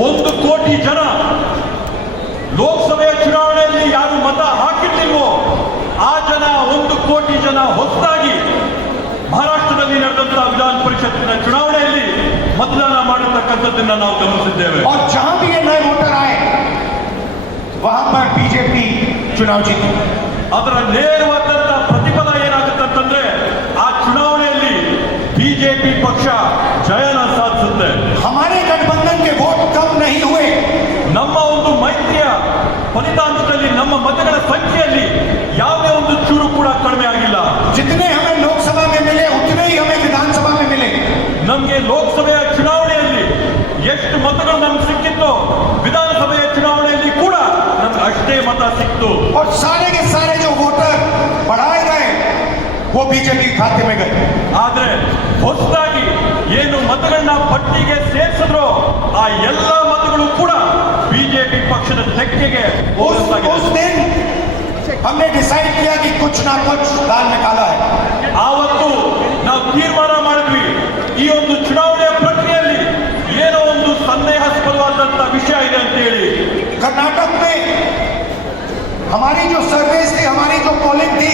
ಒಂದು ಕೋಟಿ ಜನ ಲೋಕಸಭೆ ಚುನಾವಣೆಯಲ್ಲಿ ಯಾರು ಮತ ಹಾಕಿರ್ಲಿಲ್ವೋ ಆ ಜನ ಒಂದು ಕೋಟಿ ಜನ ಹೊಸದಾಗಿ ಮಹಾರಾಷ್ಟ್ರದಲ್ಲಿ ನಡೆದಂತಹ ವಿಧಾನ ಪರಿಷತ್ತಿನ ಚುನಾವಣೆಯಲ್ಲಿ ಮತದಾನ ಮಾಡಿರ್ತಕ್ಕಂಥದ್ದನ್ನ ನಾವು ಗಮನಿಸಿದ್ದೇವೆ. ಬಿಜೆಪಿ ಚುನಾವ್ ಅದರ ನೇರವಾಗಿ ನಮ್ಮ ಮತಗಳ ಸಂಖ್ಯೆಯಲ್ಲಿ ಯಾವುದೇ ಒಂದು ಚೂರು ಕೂಡ ಕಡಿಮೆ ಆಗಿಲ್ಲ जितने हमें लोकसभा में मिले उतने ही हमें विधानसभा में मिले ನಮಗೆ ಲೋಕಸಭೆಯ ಚುನಾವಣೆಯಲ್ಲಿ ಎಷ್ಟು ಮತಗಳು ನಮ್ಗೆ ಸಿಕ್ಕಿತ್ತೋ ವಿಧಾನಸಭೆಯ ಚುನಾವಣೆಯಲ್ಲಿ ಕೂಡ ನಮ್ಗೆ ಅಷ್ಟೇ ಮತ ಸಿಕ್ತು और सारे के सारे जो वोटर बढ़ाए गए वो बीजेपी खाते में गए ಆದ್ರೆ ಹೊಸದಾಗಿ ಏನು ಮತಗಳನ್ನ ಪಟ್ಟಿಗೆ ಸೇರಿಸಿದ್ರು ಆ ಎಲ್ಲ ಮತಗಳು ಕೂಡ ಬಿಜೆಪಿ ಪಕ್ಷದ ತೆಕ್ಕೆಗೆ उस, ಹೋಗಲಾಗಿದೆ उस दिन हमने डिसाइड किया कि कुछ ना कुछ दाल में काला है ಆವತ್ತು ನಾವು ತೀರ್ಮಾನ ಮಾಡಿದ್ವಿ ಈ ಒಂದು ಚುನಾವಣೆಯ ಪ್ರಕ್ರಿಯೆಯಲ್ಲಿ ಏನೋ ಒಂದು ಸಂದೇಹಾಸ್ಪದವಾದಂತ ವಿಷಯ ಇದೆ ಅಂತ ಹೇಳಿ कर्नाटक में हमारी जो सर्वेस थी हमारी जो पोलिंग थी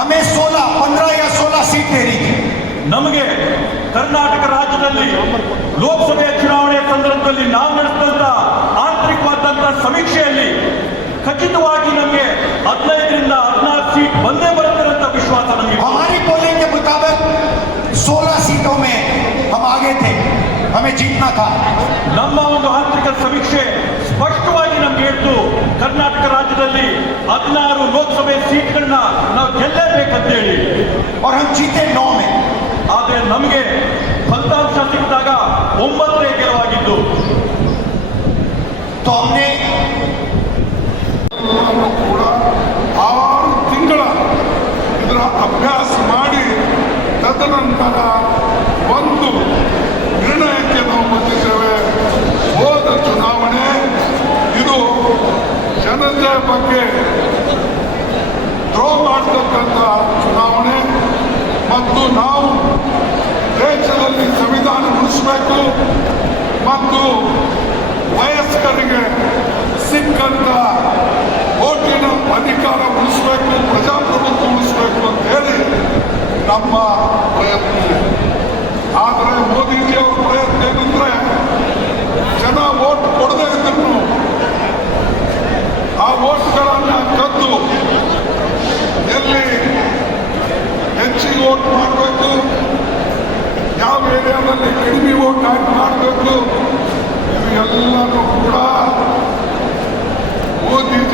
हमें 16 15 या 16 सीट दे रही थी ನಮಗೆ ಕರ್ನಾಟಕ ರಾಜ್ಯದಲ್ಲಿ ಲೋಕಸಭೆಯ ಚುನಾವಣೆಯ ಸಂದರ್ಭದಲ್ಲಿ ನಾವು ನಡೆಸಿದಂತ ಆಂತರಿಕವಾದಂತಹ ಸಮೀಕ್ಷೆಯಲ್ಲಿ ಖಚಿತವಾಗಿ ನಮಗೆ ಹದಿನೈದರಿಂದ ಹದಿನಾರು ಸೀಟ್ ಬಂದೇ ಬರುತ್ತೆ ಅಂತ ವಿಶ್ವಾಸ ನಮಗೆ हमारी पोलिंग के मुताबिक 16 सीटों में हम आगे थे हमें जीतना था ನಮ್ಮ ಒಂದು ಆಂತರಿಕ ಸಮೀಕ್ಷೆ ಸ್ಪಷ್ಟವಾಗಿ ನಮ್ಗೆ ಹೇಳ್ತು ಕರ್ನಾಟಕ ರಾಜ್ಯದಲ್ಲಿ ಹದಿನಾರು ಲೋಕಸಭೆ ಸೀಟ್ಗಳನ್ನ ನಾವು ಗೆಲ್ಲೇಬೇಕಂತೇಳಿ और हम जीते नौ में ಆದ್ರೆ ನಮಗೆ ಫಲಿತಾಂಶ ಸಿಕ್ಕಿದಾಗ ಒಂಬತ್ತೇ ಗೆಲುವಾಗಿದ್ದು ತೊನ್ನೆ ಕೂಡ ಆರು ತಿಂಗಳ ಇದರ ಅಭ್ಯಾಸ ಮಾಡಿ ತದನಂತರ ಒಂದು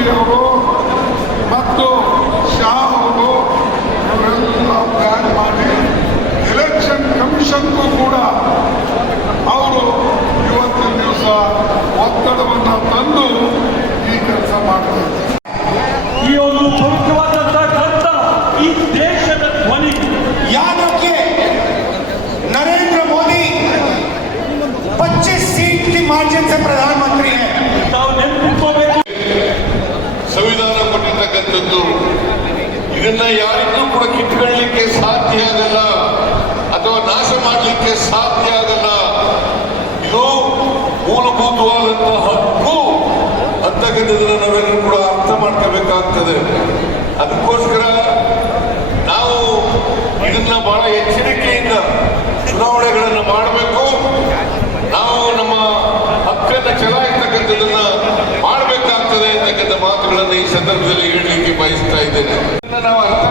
ಮೋದಿಜಿಯವರು ಮತ್ತು ಶಾ ಅವರು ಇವರೆಲ್ಲ ಪ್ಲಾನ್ ಮಾಡಿ ಎಲೆಕ್ಷನ್ ಕಮಿಷನ್ಗೂ ಕೂಡ ಅವರು ಇವತ್ತಿನ ದಿವಸ ಒತ್ತಡವನ್ನು ತಂದು ಈ ಕೆಲಸ ಮಾಡ್ತಾ ಇದನ್ನ ಯಾರಿಗೂ ಕೂಡ ಕಿತ್ಕೊಳ್ಳಿಕ್ಕೆ ಸಾಧ್ಯ ಆಗಲ್ಲ ಅಥವಾ ನಾಶ ಮಾಡಲಿಕ್ಕೆ ಸಾಧ್ಯ ಆಗಲ್ಲ. ಇದು ಮೂಲಭೂತವಾದಂತಹ ಹಕ್ಕು. ಅಂತಕ್ಕಂಥದ್ದನ್ನ ನಾವೆಲ್ಲರೂ ಕೂಡ ಅರ್ಥ ಮಾಡ್ಕೋಬೇಕಾಗ್ತದೆ. ಅದಕ್ಕೋಸ್ಕರ ನಾವು ಇದನ್ನ ಬಹಳ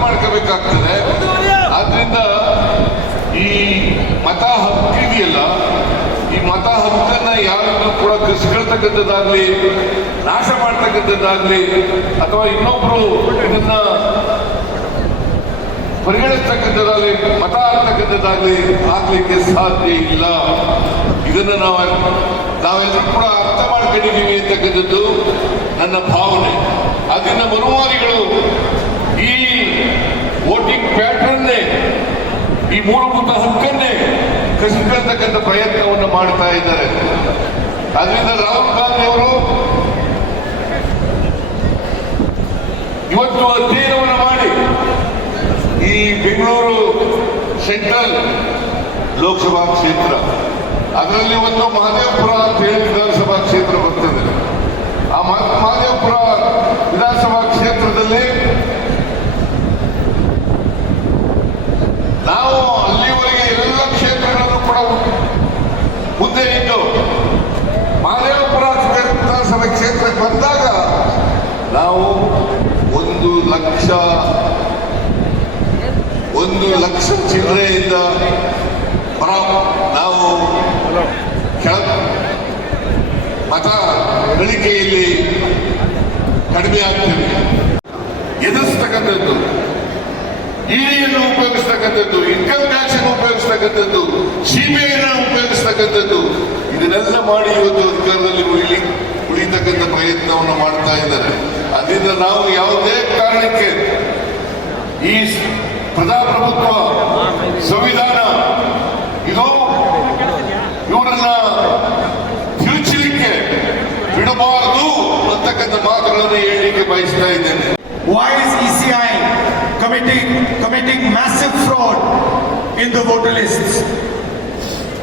ಮಾಡಬೇಕಾಗ್ತದೆ ಆದ್ರಿಂದ ಈ ಮತ ಹಕ್ಕಿದೆಯಲ್ಲ ಈ ಮತ ಹಕ್ಕನ್ನ ಯಾರನ್ನು ಕೂಡ ಕಸ್ಕೊಳ್ತಕ್ಕಂಥದ್ದಾಗ್ಲಿ, ನಾಶ ಮಾಡ್ತಕ್ಕಂಥದ್ದಾಗ್ಲಿ, ಅಥವಾ ಇನ್ನೊಬ್ರು ಇದನ್ನ ಪರಿಗಣಿಸ್ತಕ್ಕಂಥದ್ದಾಗ್ಲಿ, ಮತ ಆಗ್ತಕ್ಕಂಥದ್ದಾಗಲಿ ಆಗ್ಲಿಕ್ಕೆ ಸಾಧ್ಯ ಇಲ್ಲ. ಇದನ್ನ ನಾವು ನಾವೆಲ್ಲರೂ ಕೂಡ ಅರ್ಥ ಮಾಡ್ಕೊಂಡಿದ್ದೀವಿ ಅಂತಕ್ಕಂಥದ್ದು ನನ್ನ ಭಾವನೆ. ಅದನ್ನ ಮನುವಾದಿಗಳು ಈ ವೋಟಿಂಗ್ ಪ್ಯಾಟರ್ನ್ನೇ ಈ ಮೂಲಭೂತ ಹಕ್ಕನ್ನೇ ಕಸಿಕೊಳ್ತಕ್ಕಂಥ ಪ್ರಯತ್ನವನ್ನು ಮಾಡ್ತಾ ಇದ್ದಾರೆ. ಅದರಿಂದ ರಾಹುಲ್ ಗಾಂಧಿ ಅವರು ಇವತ್ತು ಅಧ್ಯಯನವನ್ನು ಮಾಡಿ ಈ ಬೆಂಗಳೂರು ಸೆಂಟ್ರಲ್ ಲೋಕಸಭಾ ಕ್ಷೇತ್ರ, ಅದರಲ್ಲಿ ಒಂದು ಮಹದೇವಪುರ ಅಂತ ಹೇಳಿ ವಿಧಾನಸಭಾ ಕ್ಷೇತ್ರ ಬರ್ತದೆ ಆ ಮಹ- ಮಹದೇವಪುರ ವಿಧಾನಸಭಾ ಕ್ಷೇತ್ರದಲ್ಲಿ ನಾವು ಅಲ್ಲಿವರೆಗೆ ಎಲ್ಲ ಕ್ಷೇತ್ರಗಳನ್ನು ಕೂಡ ಮುಂದೆ ಇದ್ದು ಮಹದೇವಪುರ ವಿಧಾನಸಭಾ ಕ್ಷೇತ್ರಕ್ಕೆ ಬಂದಾಗ ನಾವು ಒಂದು ಲಕ್ಷ ಒಂದು ಲಕ್ಷ ಚಿಲ್ಲರೆಯಿಂದ ಹೊರ ನಾವು ಕೆಳ ಮತ ಗಳಿಕೆಯಲ್ಲಿ ಕಡಿಮೆ ಆಗ್ತೇವೆ. ಎದುರಿಸ್ತಕ್ಕಂಥದ್ದು, ಇಡಿಯನ್ನು ಉಪಯೋಗಿಸ್ತಕ್ಕಂಥದ್ದು ಇನ್ಕಮ್ ಟ್ಯಾಕ್ಸ್ ಅನ್ನು ಉಪಯೋಗಿಸ್ತಕ್ಕಂಥದ್ದು ಸಿಬಿಐನ ಉಪಯೋಗಿಸ್ತಕ್ಕಂಥದ್ದು, ಇದನ್ನೆಲ್ಲ ಮಾಡಿ ಇವತ್ತು ಅಧಿಕಾರದಲ್ಲಿ ಉಳಿಲಿ. ಹಿಡಿತಕ್ಕಂಥ ಪ್ರಯತ್ನವನ್ನು ಮಾಡ್ತಾ ಇದ್ದಾರೆ. ಅದರಿಂದ ನಾವು ಯಾವುದೇ ಕಾರಣಕ್ಕೆ ಈ ಪ್ರಜಾಪ್ರಭುತ್ವ ಸಂವಿಧಾನ ಇದು ಇವರನ್ನ ತಿರುಚಲಿಕ್ಕೆ ಬಿಡಬಾರದು ಅಂತಕ್ಕಂಥ ಮಾತುಗಳನ್ನು ಹೇಳಲಿಕ್ಕೆ ಬಯಸ್ತಾ ಇದ್ದೇನೆ. Voice ECI committing committing massive fraud in the voter list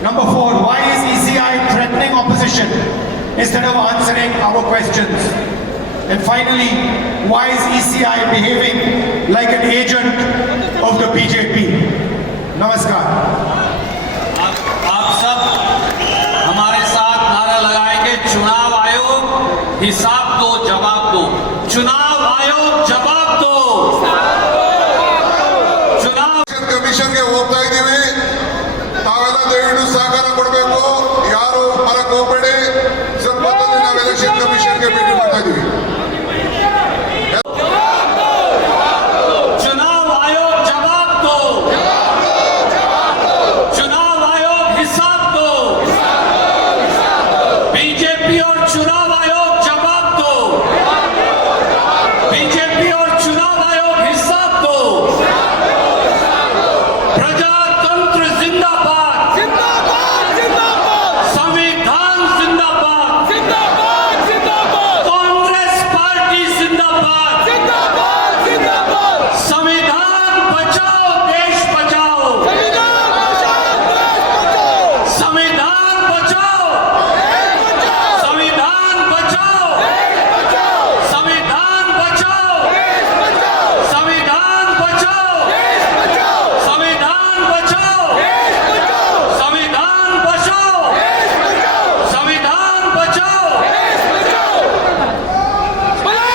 number four why is ECI threatening opposition instead of answering our questions? And finally, why is ECI behaving like an agent of the BJP? Namaskar. आप सब हमारे साथ नारा लगाएंगे चुनाव आयोग हिसाब